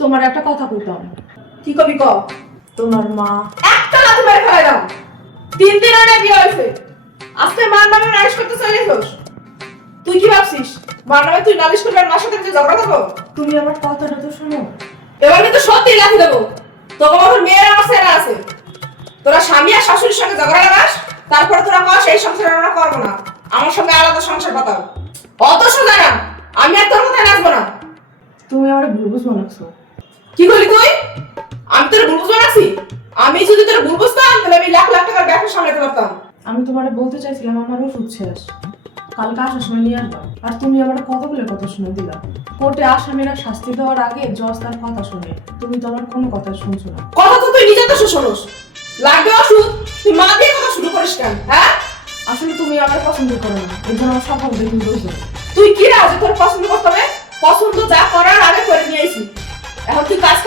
তোমার একটা কথা কইতাম। কি কবি ক? তোমার মা একটা লাথি মেরে ফেলে দাও। 3 দিন আগে বিয়ে হয়েছে, আজকে মার নামে নালিশ করতে চলে গেছিস। তুই কি ভাবছিস মার নামে তুই নালিশ করবি আর মার সাথে যে ঝগড়া করবো? তুমি আমার কথাটা তো শোনো। এবার কিন্তু সত্যি লাথি দেবো। তোকে আমার মেয়ের আমার ছেলে আছে, তোরা স্বামী আর শাশুড়ির সঙ্গে ঝগড়া লাগাস, তারপর তোরা কস এই সংসার আমরা করবো না, আমার সঙ্গে আলাদা সংসার পাতাও। অত সোজা না, আমি আর তোর কথায় নাচবো না। তুমি আমার ভুল বুঝ বানাচ্ছো। কি করলি তুই? আমি তোর ভুল বুঝবো নাছি? আমি যদি তোর ভুল বুঝতাম তাহলে আমি লাখ লাখ টাকার ব্যবসা সামলাতে পারতাম। আমি তোমারে বলতে চাইছিলাম আমার ওষুধ শেষ, কালকে আসার সময় নিয়ে আসবা। আর তুমি আমার কতগুলো কথা শুনে দিলা। কোর্টে আসামিরা শাস্তি দেওয়ার আগে জজ তার কথা শুনে, তুমি তো আমার কোনো কথা শুনছো না। কথা তো তুই নিজে তো শোনোস। লাগবে ওষুধ, তুই মা দিয়ে কথা শুরু করিস কেন? হ্যাঁ, আসলে তুমি আমার পছন্দ করো না, এই জন্য আমার সফল দেখি বুঝছো। তুই কি রাজি তোর পছন্দ করতে হবে? পছন্দ যা করার আগে করে নিয়ে আইছি, এখন তুই কাজ